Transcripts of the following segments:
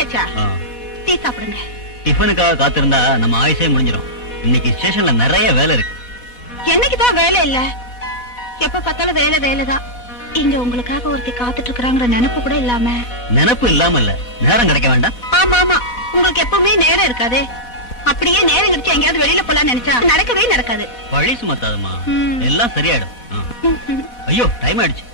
பண்ணியாச்சா? டீ சாப்பிடுங்க. டிஃபனுக்காக காத்திருந்தா நம்ம ஆயுசே முடிஞ்சிடும். இன்னைக்கு ஸ்டேஷன்ல நிறைய வேலை இருக்கு. எனக்குதான் வேலை இல்ல. எப்ப பார்த்தாலும் வேலை வேலைதான். இங்க உங்களுக்காக ஒருத்தி காத்துட்டு இருக்கிறாங்கிற நினைப்பு கூட இல்லாம. நினைப்பு இல்லாம இல்ல, நேரம் கிடைக்க வேண்டாம். ஆமா ஆமா, உங்களுக்கு எப்பவுமே நேரம் இருக்காது. அப்படியே நேரம் கிடைச்சு எங்கேயாவது வெளியில போலாம் நினைச்சா நடக்கவே நடக்காது. வழி சுமத்தாதுமா, எல்லாம் சரியாயிடும். ஐயோ டைம் ஆயிடுச்சு.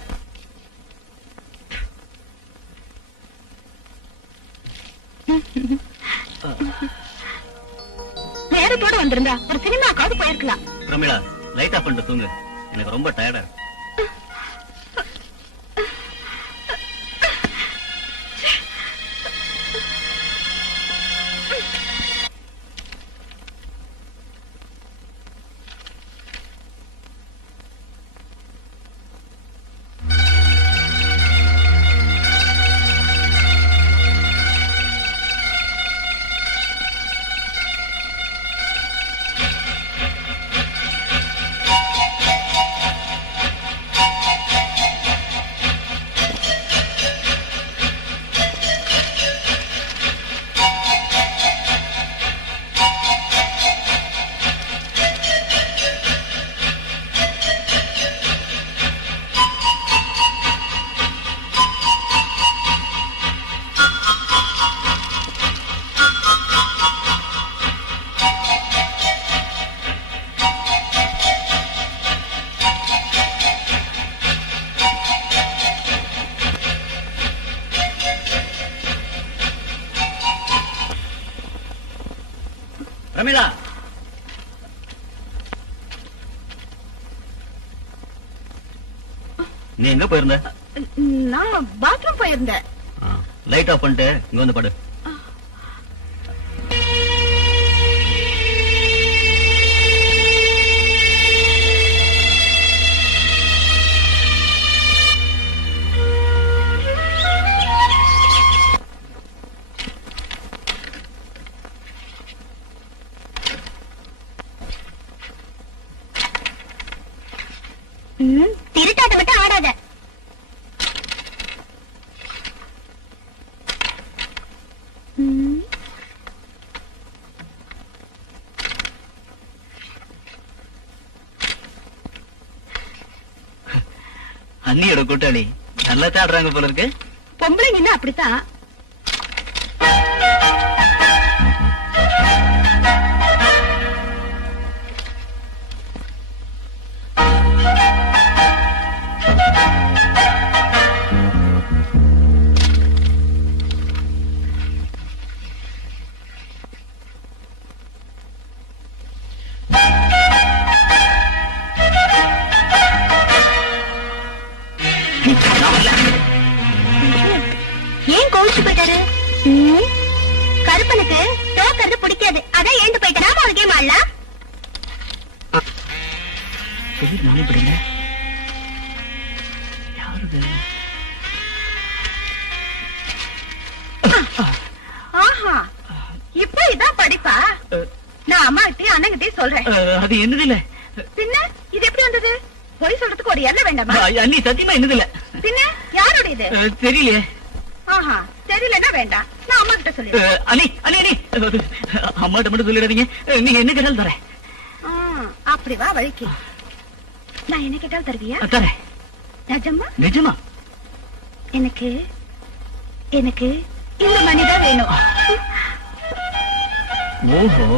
நேரத்தோட வந்திருந்தா ஒரு சினிமாக்காவது போயிருக்கலாம். பிரமிளா, லைட் ஆஃப் பண்ணிட்டு தூங்கு. எனக்கு ரொம்ப டயர்டா இருக்கு. பிரமிளா, நீ எங்க போயிருந்த? நான் பாத்ரூம் போயிருந்தேன். லைட் ஆஃப் பண்ணிட்டு இங்க வந்து படு. திருட்டாட்ட மட்டும் ஆடாத. அண்ணியோட கூட்டாளி நல்லா தாடுறாங்க போல இருக்கு. பொம்பளைங்கன்னா அப்படித்தான். ஏன் கோவிச்சு போயிட்டாரு? கருப்பனுக்கு தோக்கிறது பிடிக்காது, அதான் ஏந்து போயிட்டா. ஒரு கேம் ஆடலாம். நானே படிங்க. யாரு? ஆஹா, இப்ப இதான் படிப்பா? நான் அம்மா கிட்டயும் அண்ணங்கிட்டயும் சொல்றேன். அது என்னது இல்ல. பின்ன இது எப்படி வந்தது? பொய் சொல்றதுக்கு ஒரு எல்லை வேண்டாமா? அண்ணி சத்தியமா என்னது இல்ல. பின்ன யாரோட இது? தெரியலையே. ஆஹா, தெரியலன்னா வேண்டாம், நான் அம்மா கிட்ட சொல்லிடுறேன். அண்ணி அண்ணி அண்ணி, அம்மாட்ட மட்டும் சொல்லிடாதீங்க. நீங்க என்ன கேட்டாலும் தரேன். அப்படி வா வழிக்கு. நான் என்ன கேட்டாலும் தருவியா? தரேன். நிஜமா? நிஜமா. எனக்கு எனக்கு இந்த மணிதான் வேணும். ஓஹோ,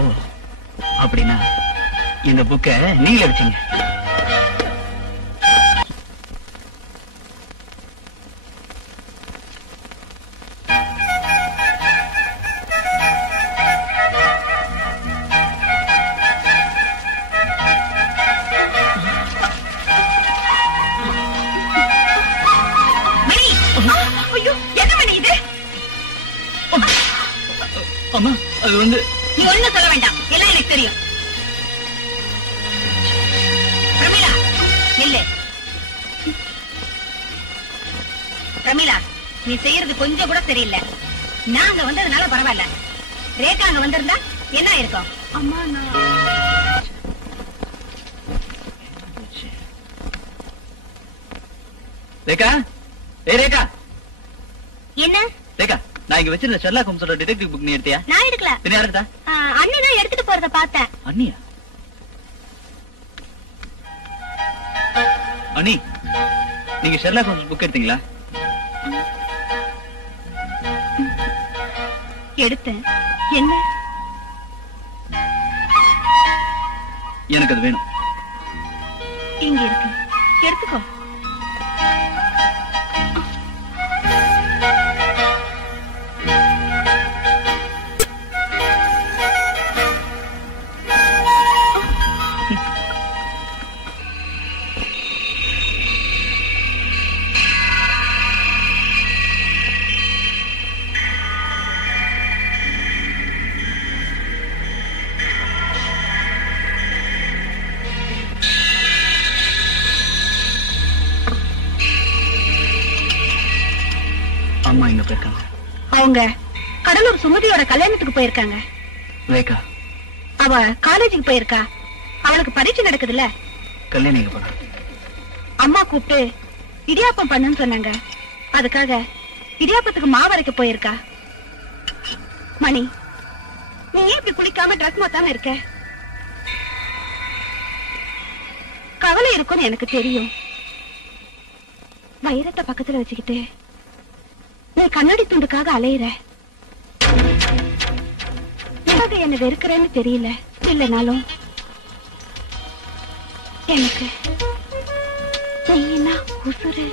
அப்படின்னா இந்த புக்க நீங்க வச்சுங்க. அம்மா, அது வந்து நீ ஒண்ணு சொல்ல வேண்டாம், எல்லாம் எனக்கு தெரியும். பிரமிளா நில்லு. பிரமிளா, நீ செய்யறது கொஞ்சம் கூட சரியில்லை. நாங்க வந்ததுனால பரவாயில்ல, ரேகா அங்க வந்திருந்தா என்ன இருக்கும்? அம்மா நான் ரேகா, ஏ ரேகா. என்ன? ரேகா, நான் இங்க வச்சிருந்த ஷெர்லாக் ஹோம்ஸோட டிடெக்டிவ் புக் நீ எடுத்தியா? நான் எடுக்கல. பின்ன யார் எடுத்தா? அண்ணி தான் எடுத்துட்டு போறத பார்த்தேன். அண்ணியா? அண்ணி, நீங்க ஷெர்லாக் ஹோம்ஸ் புக் எடுத்தீங்களா? எடுத்தேன். என்ன? எனக்கு அது வேணும். இங்க இருக்கு, எடுத்துக்கோ. அம்மா எங்க போயிருக்காங்க? அவங்க கடலூர் சுமதியோட கல்யாணத்துக்கு போயிருக்காங்க. ரேகா? அவ காலேஜுக்கு போயிருக்கா. அவளுக்கு பரீட்சை நடக்குதுல்ல. கல்யாணம் எங்க போறா? அம்மா கூப்பிட்டு இடியாப்பம் பண்ணுன்னு சொன்னாங்க. அதுக்காக இடியாப்பத்துக்கு மாவரைக்க போயிருக்கா. மணி, நீ ஏன் இப்படி குளிக்காம ட்ரெஸ் மாத்தாம இருக்க? கவலை இருக்கும்னு எனக்கு தெரியும். வைரத்தை பக்கத்துல வச்சுக்கிட்டு நீ கண்ணாடி துண்டுக்காக அலையிற. என்ன வெறுக்கிறேன்னு தெரியல. இல்லைனாலும் எனக்கு நீ என்ன உசுறு.